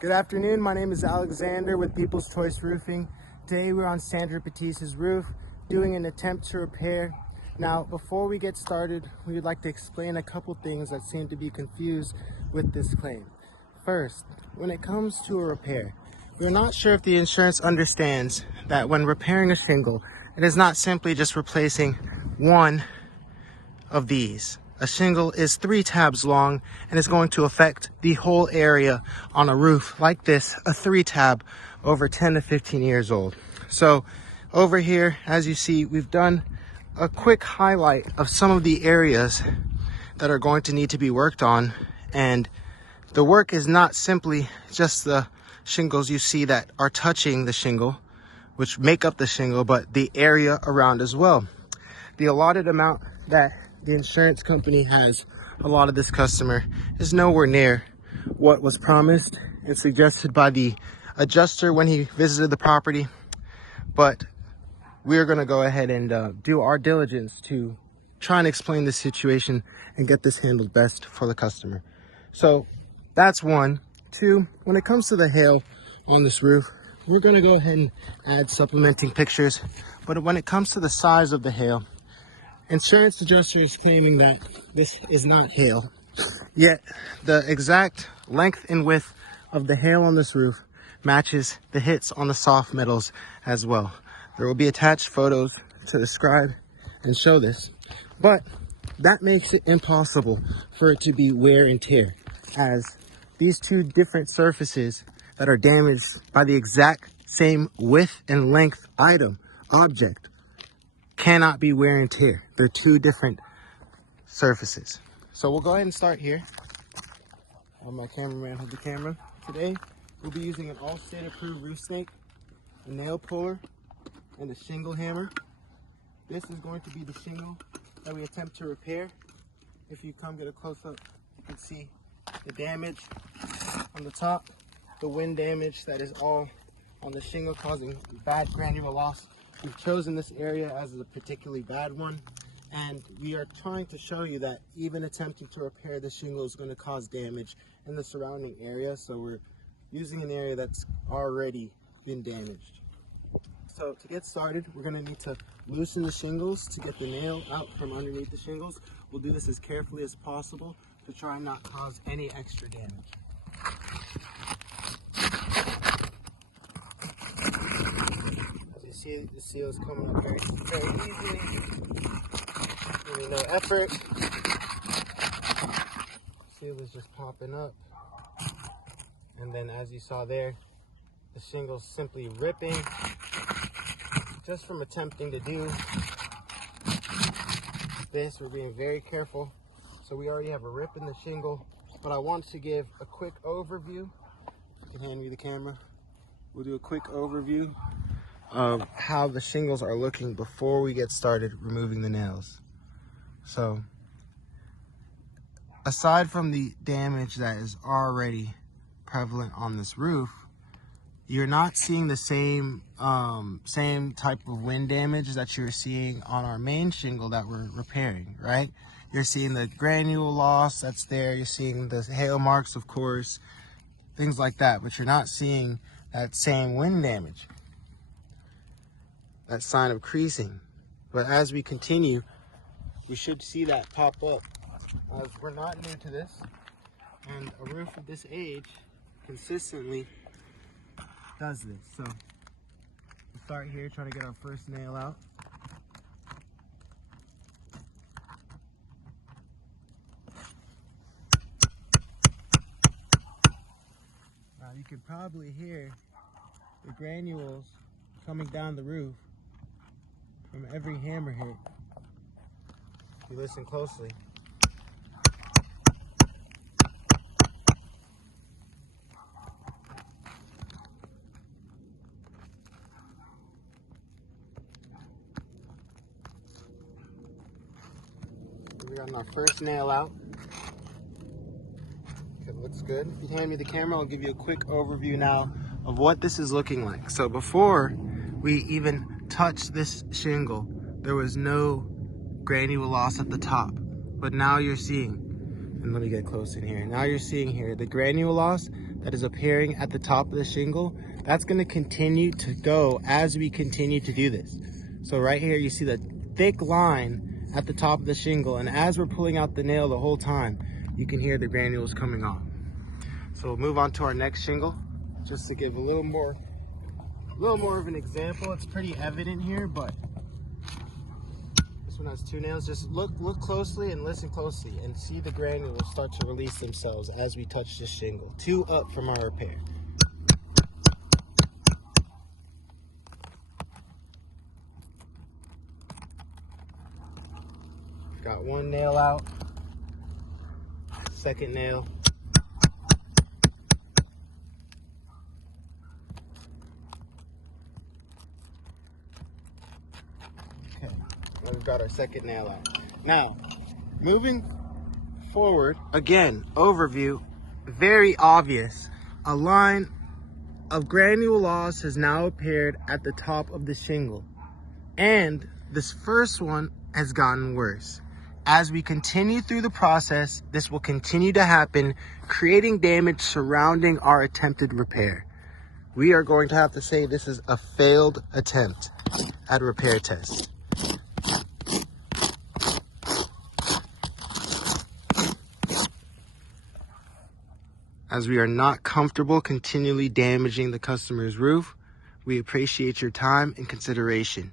Good afternoon, my name is Alexander with People's Choice Roofing. Today we're on Sandra Battise's roof doing an attempt to repair. Now, before we get started, we would like to explain a couple things that seem to be confused with this claim. First, when it comes to a repair, we're not sure if the insurance understands that when repairing a shingle, it is not simply just replacing one of these. A shingle is 3 tabs long and is going to affect the whole area on a roof like this, a 3 tab over 10 to 15 years old. So over here, as you see, we've done a quick highlight of some of the areas that are going to need to be worked on. And the work is not simply just the shingles you see that are touching the shingle, which make up the shingle, but the area around as well. The allotted amount that the insurance company has allotted this customer is nowhere near what was promised and suggested by the adjuster when he visited the property. But we're going to go ahead and do our diligence to try and explain the situation and get this handled best for the customer. So that's one. Two, when it comes to the hail on this roof, we're going to go ahead and add supplementing pictures. But when it comes to the size of the hail, insurance adjuster is claiming that this is not hail, yet the exact length and width of the hail on this roof matches the hits on the soft metals as well. There will be attached photos to describe and show this, but that makes it impossible for it to be wear and tear, as these two different surfaces that are damaged by the exact same width and length object cannot be wear and tear. They're two different surfaces. So we'll go ahead and start here. My cameraman has the camera. Today we'll be using an Allstate approved roof snake, a nail puller, and a shingle hammer. This is going to be the shingle that we attempt to repair. If you come get a close up, you can see the damage on the top, the wind damage that is all on the shingle causing bad granular loss. We've chosen this area as a particularly bad one, and we are trying to show you that even attempting to repair the shingle is going to cause damage in the surrounding area. So we're using an area that's already been damaged. So to get started, we're going to need to loosen the shingles to get the nail out from underneath the shingles. We'll do this as carefully as possible to try and not cause any extra damage. See, the seal is coming up very easily. Really no effort. Seal is just popping up. And then as you saw there, the shingle's simply ripping just from attempting to do this. We're being very careful. So we already have a rip in the shingle, but I want to give a quick overview. If you can hand me the camera. We'll do a quick overview of how the shingles are looking before we get started removing the nails. So aside from the damage that is already prevalent on this roof, you're not seeing the same type of wind damage that you're seeing on our main shingle that we're repairing, right? You're seeing the granule loss that's there, you're seeing the hail marks, of course, things like that, but you're not seeing that same wind damage, that sign of creasing. But as we continue, we should see that pop up, as we're not new to this, and a roof of this age consistently does this. So we'll start here, trying to get our first nail out. Now you can probably hear the granules coming down the roof from every hammer hit. If you listen closely. We got our first nail out. It looks good. If you hand me the camera, I'll give you a quick overview now of what this is looking like. So before we even touched this shingle, there was no granule loss at the top. But now you're seeing, and let me get close in here. Now you're seeing here the granule loss that is appearing at the top of the shingle, that's going to continue to go as we continue to do this. So right here, you see the thick line at the top of the shingle, and as we're pulling out the nail the whole time, you can hear the granules coming off. So we'll move on to our next shingle, just to give a little more of an example. It's pretty evident here, but this one has 2 nails. Just look closely and listen closely and see the granules start to release themselves as we touch this shingle. 2 up from our repair. Got 1 nail out, 2nd nail. Okay, now we've got our 2nd nail out. Now, moving forward, again, overview, very obvious. A line of granule loss has now appeared at the top of the shingle. And this first one has gotten worse. As we continue through the process, this will continue to happen, creating damage surrounding our attempted repair. We are going to have to say this is a failed attempt at a repair test. As we are not comfortable continually damaging the customer's roof, we appreciate your time and consideration.